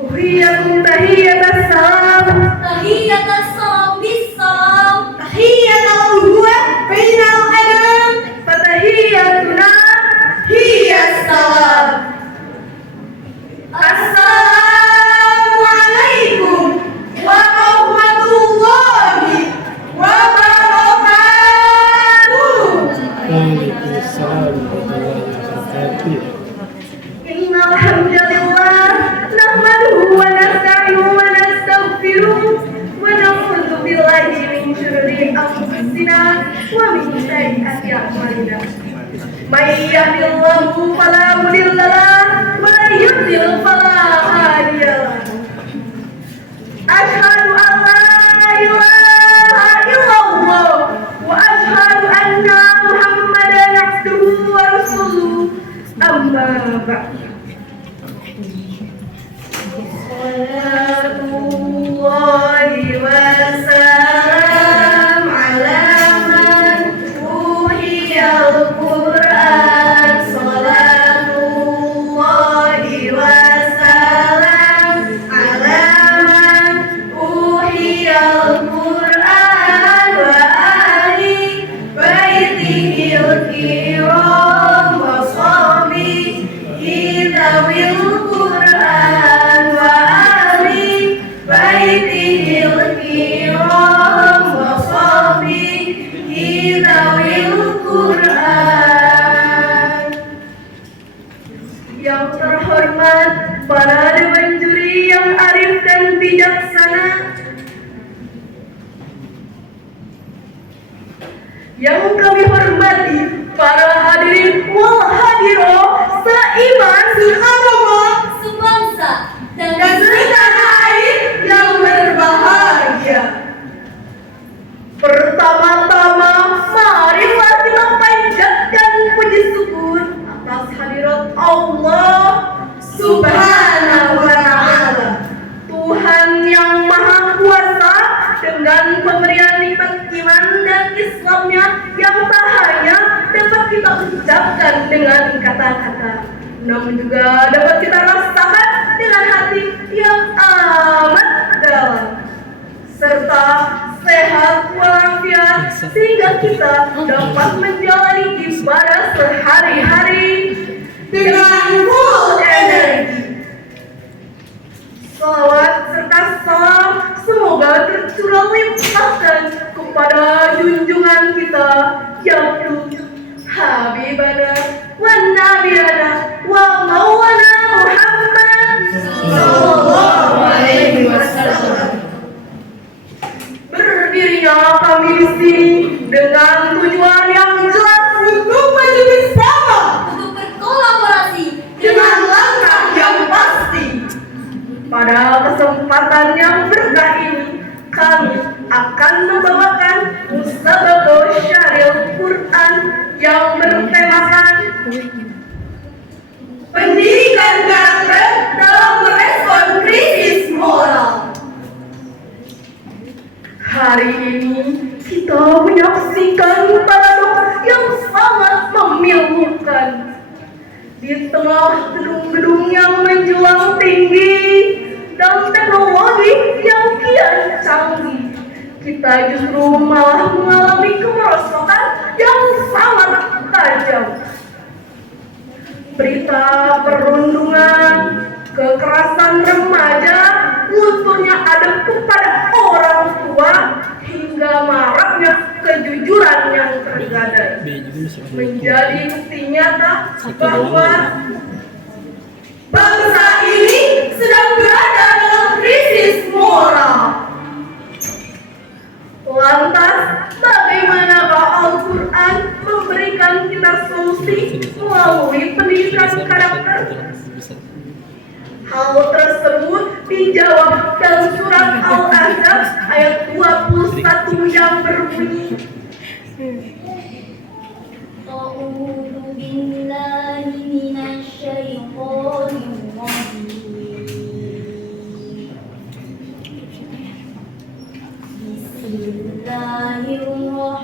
أحييكم تحية السلام تحية السلام بالسلام تحية الأخوة بين الأنام فتحيتنا هي السلام. السلام عليكم ورحمة الله وبركاته. Waalaikumsalam warahmatullahi wabarakatuh. إن الحمد لله نحمده ونستعينه ونستغفره ونعوذ بالله من شرور أنفسنا ومن سيئات أعمالنا. من يهد الله فلا مضل له ومن يضلل فلا هادي له. أشهد أن لا إله إلا الله وأشهد أن محمدا عبده ورسوله. أما بعد صلاة الله وسلام على من أوحي القرآن. صلاة الله وسلام على من أوحي القرآن وآل بيته الكرام وصحبه ذوي القرآن وآل بيته الكرام وصحبه ذوي القرآن. Yang terhormat para dewan juri yang arif dan bijaksana, yang kami hormati para hadirin wal hadiroh seiman seagama sebangsa dan setanah air yang berbahagia. Pertama-tama, marilah kita panjatkan puji syukur atas hadirat Allah Subhanahu wa Ta'ala, Tuhan yang Maha Kuasa, dengan pemberian nikmat iman dan Islamnya yang tak hanya dapat kita ucapkan dengan kata-kata, namun juga dapat kita rasakan dengan hati yang amat dalam, serta sehat walafiat sehingga kita dapat menjalani ibadah sehari-hari dengan full energi. Salawat serta salam semoga tercurah limpahkan kepada junjungan kita, yaitu Habibana wa Nabiyana wa Maulana Muhammad sallallahu alaihi wasallam. Berdirinya kami di sini dengan tujuan yang jelas untuk maju bersama, untuk berkolaborasi dengan langkah yang pasti. Pada kesempatan yang berkah ini, kami akan membawakan Musabaqah Syaril Quran yang bertemakan pendidikan karakter dalam merespon krisis moral. Hari ini kita menyaksikan paradoks yang sangat memilukan. Di tengah gedung-gedung yang menjulang tinggi dan teknologi yang kian canggih, kita justru malah mengalami kemerosotan yang sangat tajam. Berita perundungan, kekerasan remaja, lunturnya adab kepada orang tua, hingga maraknya kejujuran yang tergadai menjadi bukti nyata bahwa bangsa ini sedang berada dalam krisis moral. Lantas, bagaimanakah Al-Quran memberikan kita solusi melalui pendidikan karakter? Hal tersebut dijawab dalam surat Al-Ahzab ayat 21 yang berbunyi, A'udzu billahi minasy syaithanir rajim. Bismillahirrahmanirrahim.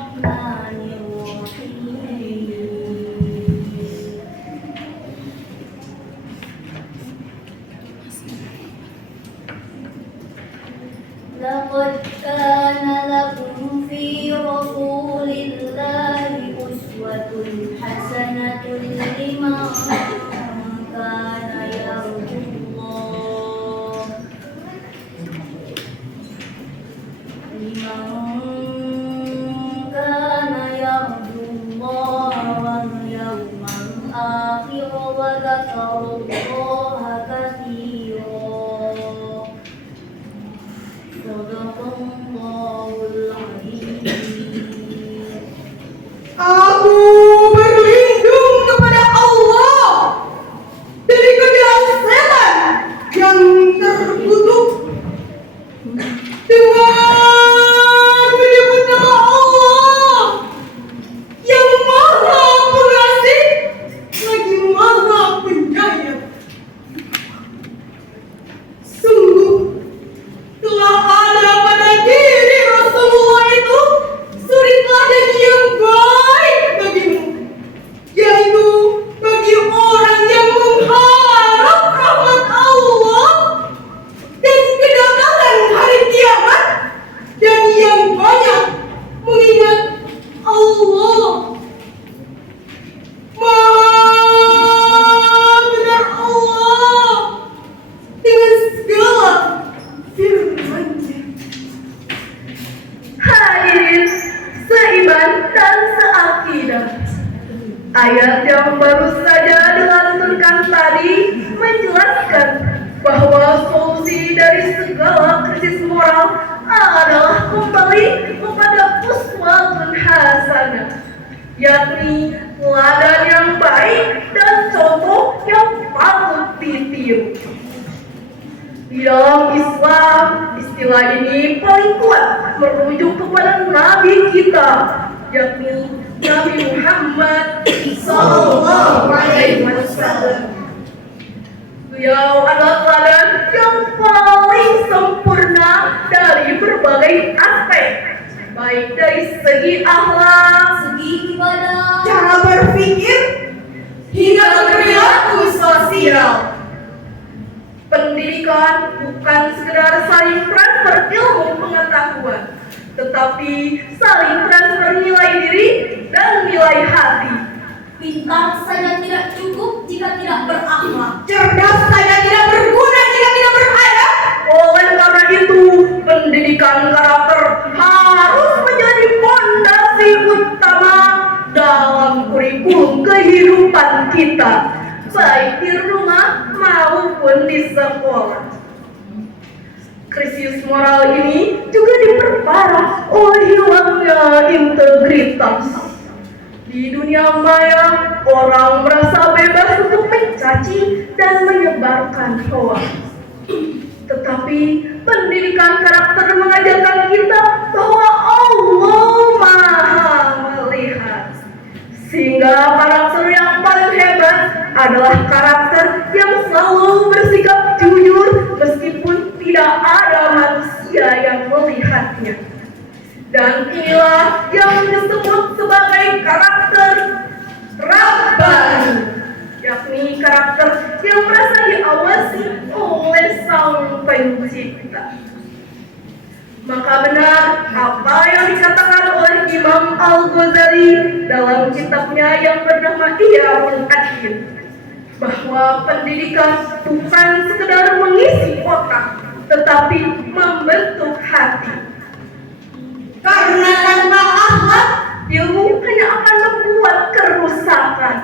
لقد كان لكم في رسول الله أسوة حسنة لمن كان يرجو الله واليوم الآخر وذكر الله كثيرا. صدق الله العظيم. Aku berlindung kepada Allah dari kedua setan yang terkutuk dengan menyebut nama Allah yang Maha Pengasih lagi Maha Penyayang. Sungguh telah ada pada diri Rasulullah itu suri teladan yang baik bagimu, yaitu bagi orang yang mengharap rahmat Allah dan kedatangan hari kiamat, dan yang banyak mengingat Allah. Maha benar Allah dengan segala firman-Nya. Hadirin seiman dan seakidah, ayat yang baru saja dilantunkan tadi menjelaskan bahwa solusi dari segala krisis moral adalah kembali kepada uswatun hasanah, yakni teladan yang baik dan contoh yang patut ditiru. Di dalam Islam, istilah ini paling kuat merujuk kepada Nabi kita, yakni Nabi Muhammad Sallallahu Alaihi Wasallam. Beliau adalah teladan yang paling sempurna dari berbagai aspek, baik dari segi akhlak, Segi ibadah, cara berpikir, hingga perilaku sosial. Pendidikan bukan sekedar saling transfer ilmu pengetahuan, tetapi saling transfer nilai diri dan nilai hati. pintar saja tidak cukup jika tidak berakhlak. Cerdas saja tidak berguna jika tidak beradab. Oleh karena itu, pendidikan karakter harus menjadi fondasi utama dalam kurikulum kehidupan kita, baik di rumah maupun di sekolah. Krisis moral ini juga diperparah oleh hilangnya integritas. Di dunia maya, orang merasa bebas untuk mencaci dan menyebarkan hoax. Tetapi pendidikan karakter mengajarkan kita bahwa Allah Maha melihat. Sehingga karakter yang paling hebat adalah karakter yang selalu bersikap jujur meskipun tidak ada manusia yang melihatnya. Dan inilah yang disebut sebagai karakter Rabbani, yakni karakter yang merasa diawasi oleh Sang Pencipta. Maka benar apa yang dikatakan oleh Imam Al-Ghazali dalam kitabnya yang bernama Ihya'ul Addin, bahwa pendidikan bukan sekedar mengisi otak, tetapi membentuk hati. Karena tanpa akhlak, ilmu hanya akan membuat kerusakan.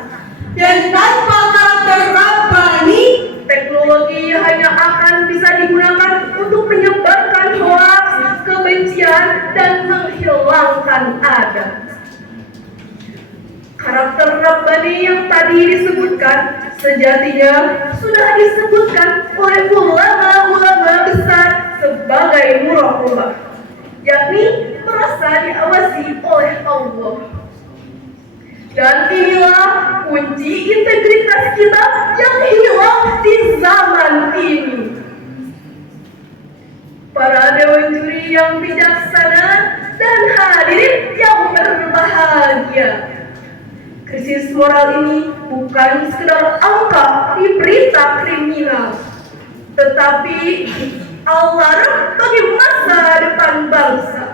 Dan tanpa karakter Rabbani, teknologi hanya akan bisa digunakan untuk menyebarkan hoaks, kebencian, dan menghilangkan adab. Karakter Rabbani yang tadi disebutkan sejatinya sudah disebutkan oleh ulama-ulama besar sebagai muraqabah, yakni merasa diawasi oleh Allah. Dan inilah kunci integritas kita yang hilang di zaman ini. Para dewan juri yang bijaksana dan hadirin yang berbahagia, krisis moral ini bukan sekedar angka di berita kriminal, tetapi alarm bagi masa depan bangsa.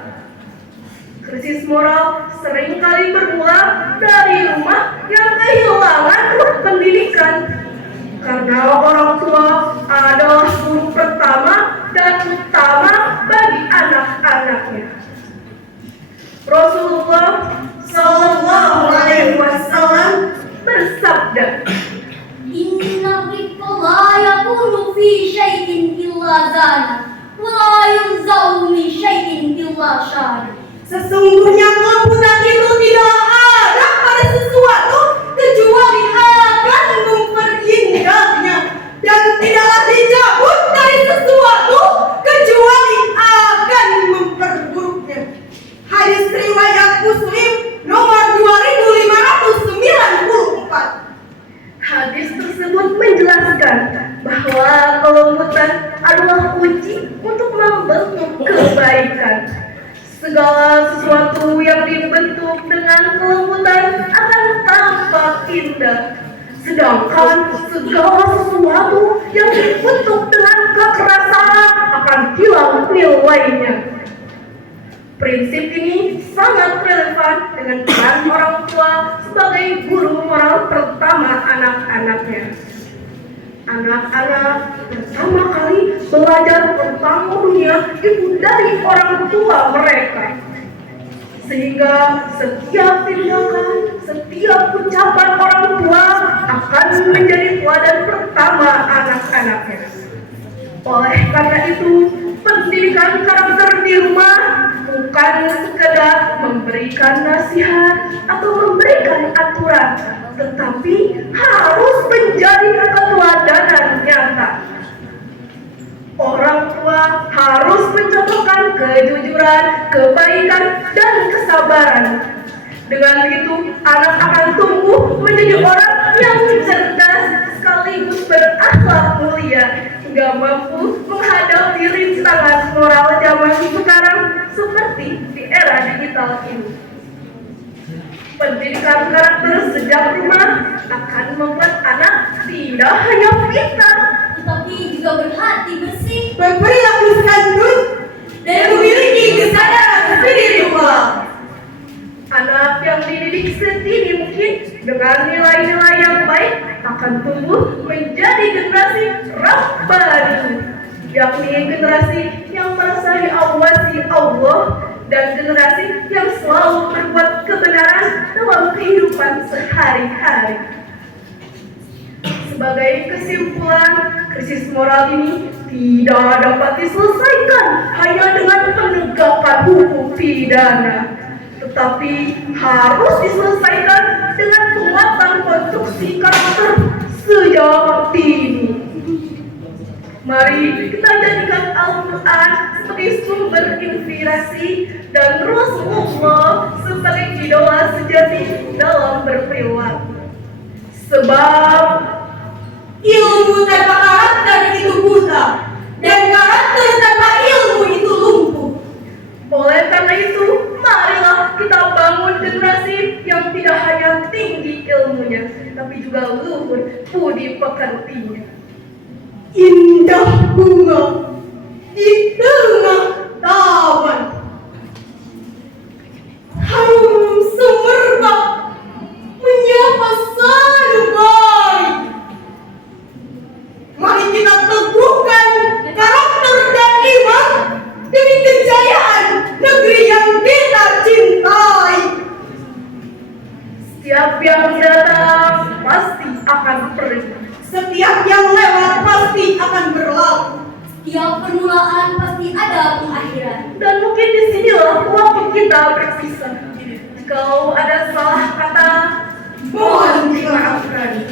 Krisis moral seringkali bermula dari rumah yang kehilangan ruh pendidikan. Karena orang tua adalah guru pertama dan utama bagi anak-anaknya. Rasulullah Sallallahu Alaihi Wasallam bersabda, Inna rifqa la yakunu fi syai'in illa zana, wa la yunzau min syai'in illa syari. sesungguhnya kelembutan itu tidak ada pada sesuatu kecuali akan memperindahnya, dan tidaklah dicabut dari sesuatu kecuali akan memperburuknya. Hadis riwayat Muslim nomor 2594. Hadis tersebut menjelaskan bahwa kelembutan adalah kunci untuk membentuk kebaikan. Segala sesuatu yang dibentuk dengan kelembutan akan tampak indah. Sedangkan segala sesuatu yang dibentuk dengan kekerasan akan hilang nilainya. Prinsip ini sangat relevan dengan peran orang tua sebagai guru moral pertama anak-anaknya. Anak-anak pertama kali belajar tentang dunia itu dari orang tua mereka. Sehingga setiap tindakan, setiap ucapan orang tua akan menjadi teladan pertama anak-anaknya. Oleh karena itu, pendidikan karakter di rumah bukan sekedar memberikan nasihat atau memberikan aturan, tetapi harus menjadi keteladanan nyata. Orang tua harus mencontohkan kejujuran, kebaikan, dan kesabaran. Dengan begitu, anak akan tumbuh menjadi orang yang cerdas sekaligus berakhlak mulia, hingga mampu menghadapi rintangan moral zaman sekarang seperti di era digital ini. Pendidikan karakter sejak rumah akan membuat anak tidak hanya pintar, Tetapi juga berhati bersih berperilaku santun, dan memiliki kesadaran spiritual. Anak yang dididik sedini mungkin dengan nilai-nilai yang baik akan tumbuh menjadi generasi Rabbani, yakni generasi yang merasa diawasi Allah dan generasi yang selalu berbuat kebenaran dalam kehidupan sehari-hari. Sebagai kesimpulan, krisis moral ini tidak dapat diselesaikan hanya dengan penegakan hukum pidana, tetapi harus diselesaikan dengan penguatan konstruksi karakter sejak dini. Mari kita jadikan Al-Quran sebagai sumber inspirasi dan Rasulullah sebagai idola sejati dalam berperilaku. Sebab ilmu tanpa karakter itu buta, dan karakter tanpa ilmu itu lumpuh. Oleh karena itu, marilah kita bangun generasi yang tidak hanya tinggi ilmunya, tapi juga luhur budi pekertinya. Indah bunga di tengah taman, harum semerbak menyapa sanubari. Mari kita teguhkan karakter dan iman demi kejayaan negeri yang kita cintai. Setiap yang datang pasti akan pergi. Setiap yang lewat pasti akan berlalu. Setiap permulaan pasti ada pengakhiran. Dan mungkin disinilah waktu kita berpisah. Kalau ada salah kata, mohon dimaafkan.